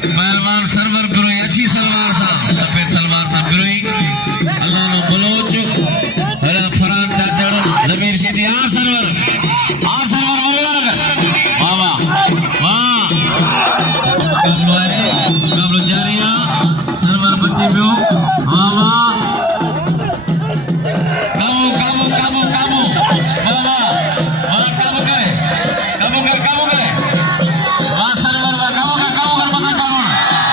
पहलवान सरवर बिरोई अच्छी सलवार साहब सफेद सलवार साहब बिरोई अल्लाह नो बलोच हरा फरान चाचड़ जमीर सीधी आ सरवर वरवर वाह वाह वाह काबलो है काबलो जारिया सरवर बच्चे बियो वाह वाह काबू काबू काबू काबू वाह वाह वाह काबू करे वाह सरवर वाह काबू कर बता कानून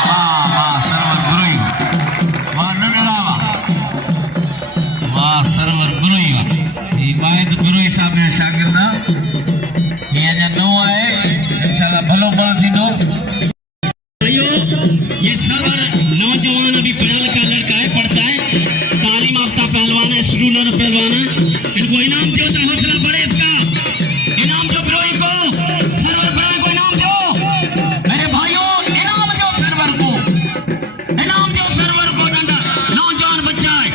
वाह वाह सरवर बुरुई वाह नंदड़ा वाह सरवर बुरुई वाह ये वाहिद बुरुई साहब ने शागिर्द ये अञा नओं आहे इंशाल्लाह भलो बल थींदो भाइयों ये सरवर नौजवान अभी पढ़ा लिखा लड़का है पढ़ता है तालीम याफ्ता पहलवान है स्कूलर पहलवान है इनको इनाम दो तो हौसला बढ़े इसका इनाम दो बिरोई को सरवर बिरोई को इनाम दो मेरे भाइयों इनाम दो सरवर को नौजवान बच्चा है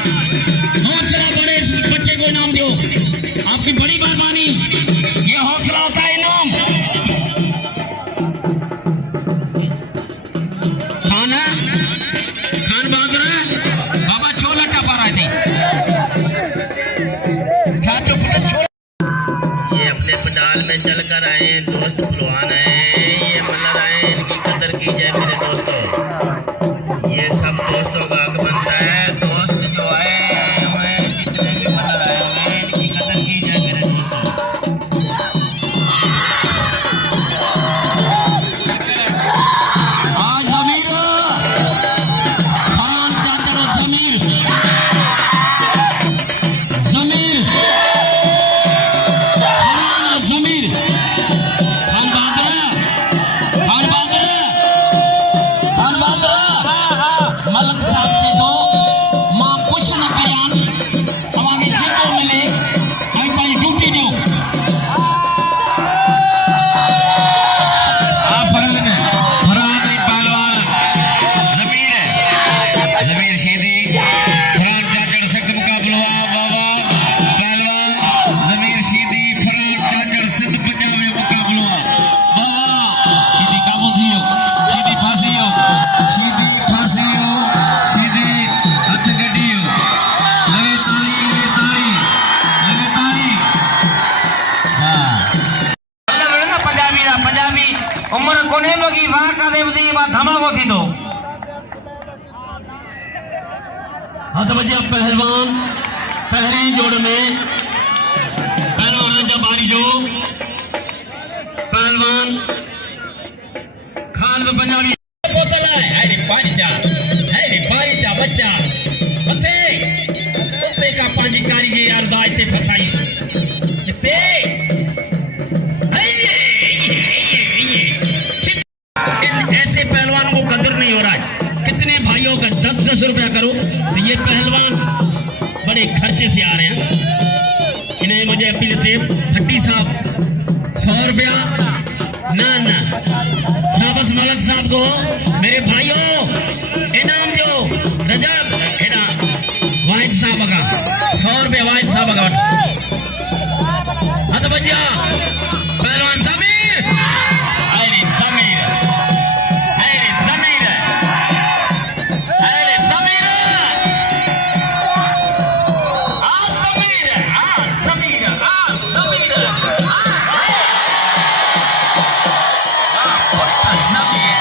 हौसला बढ़े इस बच्चे को इनाम दो आपकी बड़ी मेहरबानी ये हौसला होता है इनाम खान बहादुर बाबा छोला टपा रहे थे छात्र पुट छोला ये अपने पंडाल में चल कर आए दोस्त पहलवान है ये मल्लर आए इनकी कदर की जाए मेरे दोस्तों ये सब दोस्तों का हक बनता है दोस्त जो आए हुए जितने भी मल्लर आए हुए इनकी कदर की जाए मेरे दोस्तों आज जमीर फरान चाचर जमीर फरान जमीर खान बहादुर मलक साहब जी जो मां कुछ न करियान हमारे जेको मिले हम पंहिंजी ड्यूटी ॾियूं फरान पहलवान जमीर सीधी फरान चाचड़ सख्त मुकाबलो बाबा पहलवान जमीर सीधी फरान चाचड़ सिंध पंजाब में मुकाबलो बाबा सीधी काबू थियो सीधी फांसी सीधी हथ गड्डियो लगे ताली हाँ पंजाबी उम्र कोने लगी वाह का देवती वाह धमाको थींदो हथ बजा पहलवान पहले जोड़ में पहलवान जा बारी जो पहलवान खान पंजाबी बोतल है पानी जा बच्चा मथे पे का पांजी कारीगे यार दाज ते फसाई ते इन ऐसे पहलवान को कदर नहीं हो रहा है कितने भाइयों का 10-10 रुपया करो तो ये पहलवान बड़े खर्चे से आ रहे हैं इन्हें मुझे अपील थे भट्टी साहब 100 रुपया ना शाबाश मलक साहब को मेरे भाइयों इनाम दो रजब